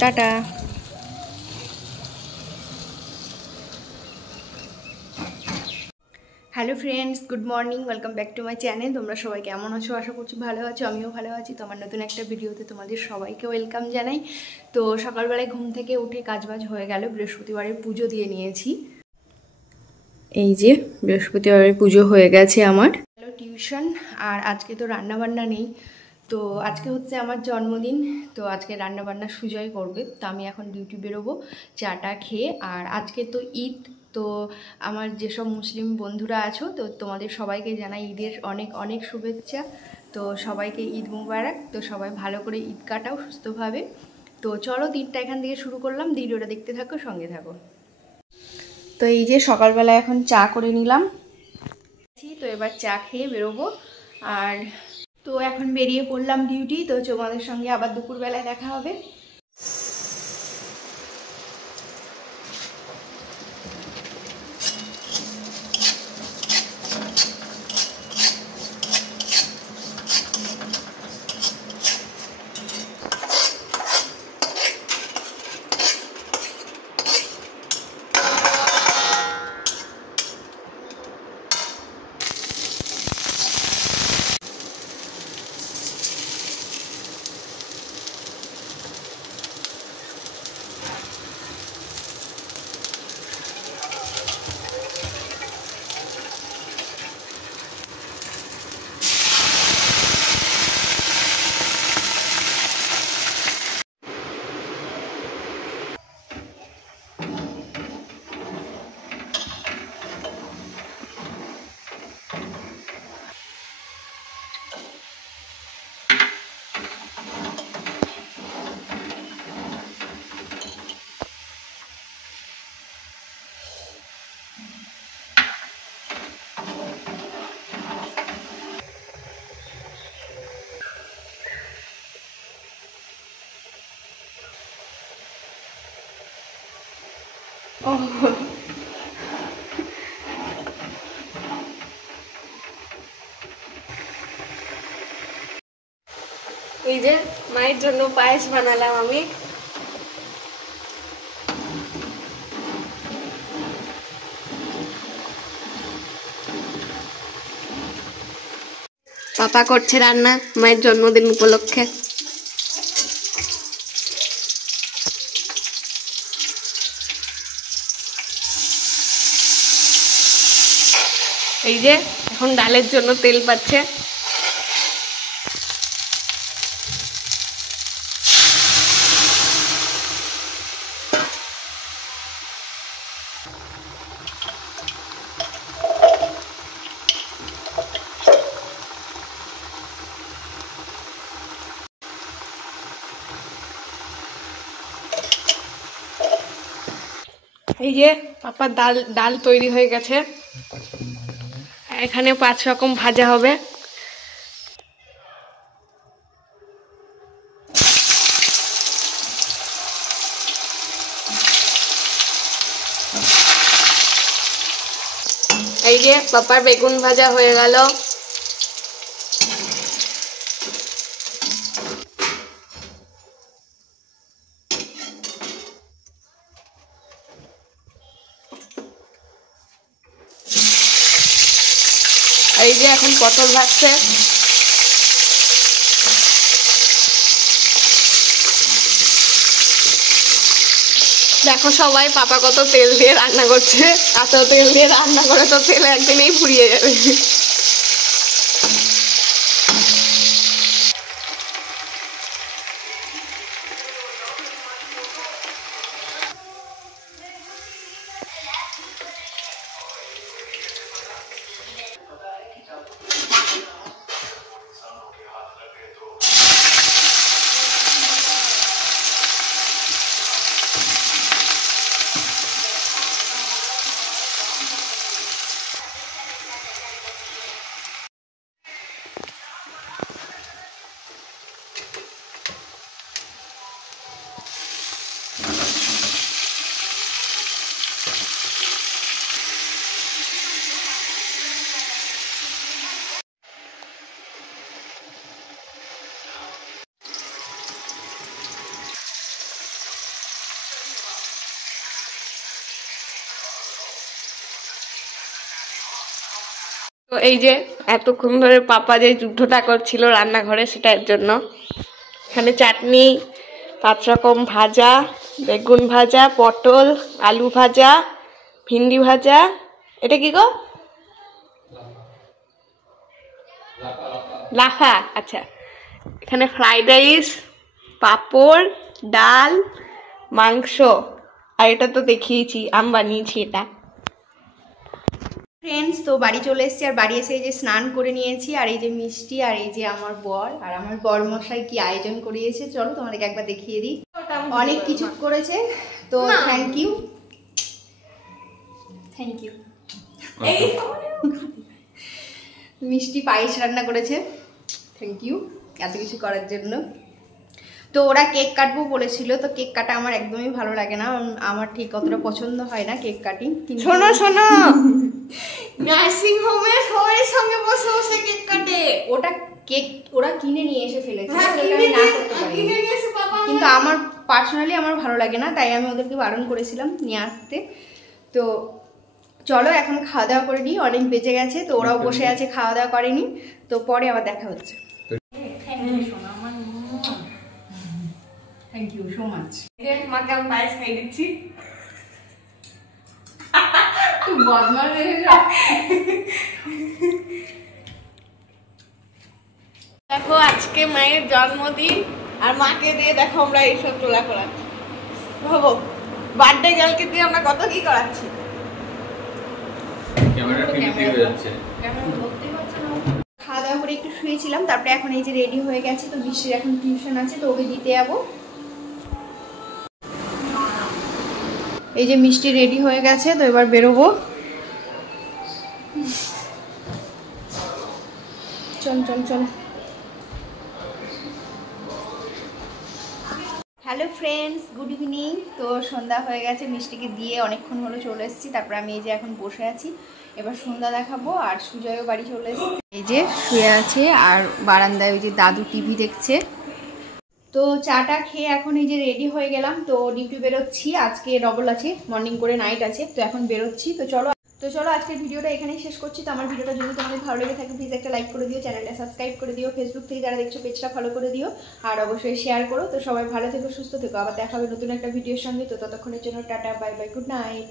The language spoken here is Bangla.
Tata. Hello friends, good morning, welcome back to my channel. তোমরা সবাই কেমন আছো? আশা করছি ভালো আছো, আমিও ভালো আছি। তো আমার নতুন একটা ভিডিওতে তোমাদের সবাইকে ওয়েলকাম জানাই। তো সকালবেলায় ঘুম থেকে উঠে কাজবাজ হয়ে গেল, বৃহস্পতিবারের পুজো দিয়ে নিয়েছি। এই যে বৃহস্পতিবারের পুজো হয়ে গেছে আমার। হ্যালো টিউশন, আর আজকে তো রান্নাবান্না নেই। তো আজকে হচ্ছে আমার জন্মদিন, তো আজকে রান্নাবান্না সুজয় করবে। তো আমি এখন ডিউটি বেরোবো চাটা খেয়ে। আর আজকে তো ঈদ, তো আমার যেসব মুসলিম বন্ধুরা আছো, তো তোমাদের সবাইকে জানাই ঈদের অনেক অনেক শুভেচ্ছা। তো সবাইকে ঈদ মুবারক। তো সবাই ভালো করে ঈদ কাটাও সুস্থভাবে। তো চলো ঈদটা এখান থেকে শুরু করলাম, ভিডিওটা দেখতে থাকো, সঙ্গে থাকো। তো এই যে সকালবেলা এখন চা করে নিলাম, তো এবার চা খেয়ে বেরোবো। আর তো এখন বেরিয়ে পড়লাম ডিউটি। তো তোমাদের সঙ্গে আবার দুপুরবেলায় দেখা হবে। এই যে মায়ের জন্য পায়েস বানালাম আমি। পাপা করছে রান্না মায়ের জন্মদিন উপলক্ষে। এই যে এখন ডালের জন্য তেল পাচ্ছে। এই যে পাপার ডাল তৈরি হয়ে গেছে। এখানে 5 রকম ভাজা হবে। এই যে পাপার বেগুন ভাজা হয়ে গেল। এই যে এখন পটল ভাজছে। দেখো সবাই পাপা কত তেল দিয়ে রান্না করছে। এত তেল দিয়ে রান্না করে তো তেল একদিনেই ফুরিয়ে যাবে। তো এই যে এতক্ষণ ধরে পাপা যে যুদ্ধটা করছিল রান্নাঘরে সেটার জন্য। এখানে চাটনি, 5 রকম ভাজা, বেগুন ভাজা, পটল, আলু ভাজা, ভিন্ডি ভাজা, এটা কি গো? লাফা। আচ্ছা, এখানে ফ্রাইড রাইস, পাঁপড়, ডাল, মাংস, আর এটা তো দেখিয়েছি আম বানিয়েছি এটা। ফ্রেন্ডস, তো বাড়ি চলে এসেছি, আর বাড়ি এসে এই যে স্নান করে নিয়েছি, আর এই যে মিষ্টি, আর এই যে আমার বর, আর আমার বর মশাই কি আয়োজন করিয়েছে চলো তোমাদেরকে একবার দেখিয়ে দিই। অনেক কিছু করেছে, তো থ্যাংক ইউ। মিষ্টি পায়েস রান্না করেছে, থ্যাংক ইউ এত কিছু করার জন্য। তো ওরা কেক কাটবো বলেছিল, তো কেক কাটা আমার একদমই ভালো লাগে না, আমার ঠিক অতটা পছন্দ হয় না কেক কাটিং। শোনো শোনো, নার্সিং হোমে সবাই সঙ্গে বসে বসে কেক কাটে। ওটা কেক ওরা কিনে নিয়ে এসে ফেলেছে, হ্যাঁ, সেটা আমি না করতে পারি। কিন্তু আমার পার্সোনালি আমার ভালো লাগে না, তাই আমি ওদেরকে বারণ করেছিলাম নিয়ে আসতে। তো চলো এখন খাওয়া দাওয়া করে নিই, অনেক বেঁচে গেছে, তো ওরাও বসে আছে খাওয়া দাওয়া করেনি, তো পরে আবার দেখা হচ্ছে। Thank you so much. মাকে আমি পায়েস খাই দিচ্ছি। দেখো আজকে মায়ের জন্মদিন, আর মাকে দিয়ে দেখো আমরা এইসব তোলা করাচ্ছি। ভাবো বার্থডে গার্লকে দিয়ে আমরা কত কি করাচ্ছি। খাওয়া দাওয়া করে একটু শুয়েছিলাম, তারপরে এখন এই যে রেডি হয়ে গেছে, তো বৃষ্টির এখন টিউশন আছে, তো ওকে দিতে যাবো। এই যে মিষ্টি রেডি হয়ে গেছে, তো এবার বেরোবো। চল চল চল। Hello friends, good evening. তো সন্ধ্যা হয়ে গেছে, মিষ্টিকে দিয়ে অনেকক্ষণ হলো চলে এসেছি, তারপরে আমি এই যে এখন বসে আছি, এবার সন্ধ্যা দেখাবো। আর সুজয়ও বাড়ি চলে এসেছে, এই যে শুয়ে আছে, আর বারান্দায় ওই যে দাদু টিভি দেখছে। তো চাটা খেয়ে এখন এই যে রেডি হয়ে গেলাম, তো ডিউটি বেরোচ্ছি, আজকে ডবল আছে, মর্নিং করে নাইট আছে, তো এখন বেরোচ্ছি। তো চলো আজকের ভিডিওটা এখানেই শেষ করছি। তো আমার ভিডিওটা যদি তোমাদের ভালো লেগে থাকে প্লিজ একটা লাইক করে দিও, চ্যানেলটা সাবস্ক্রাইব করে দিও, ফেসবুক থেকে যারা দেখছো পেজটা ফলো করে দিও, আর অবশ্যই শেয়ার করো। তো সবাই ভালো থেকো, সুস্থ থেকো, আবার দেখা হবে নতুন একটা ভিডিওর সঙ্গে। তো ততক্ষণের জন্য tata, bye bye, good night.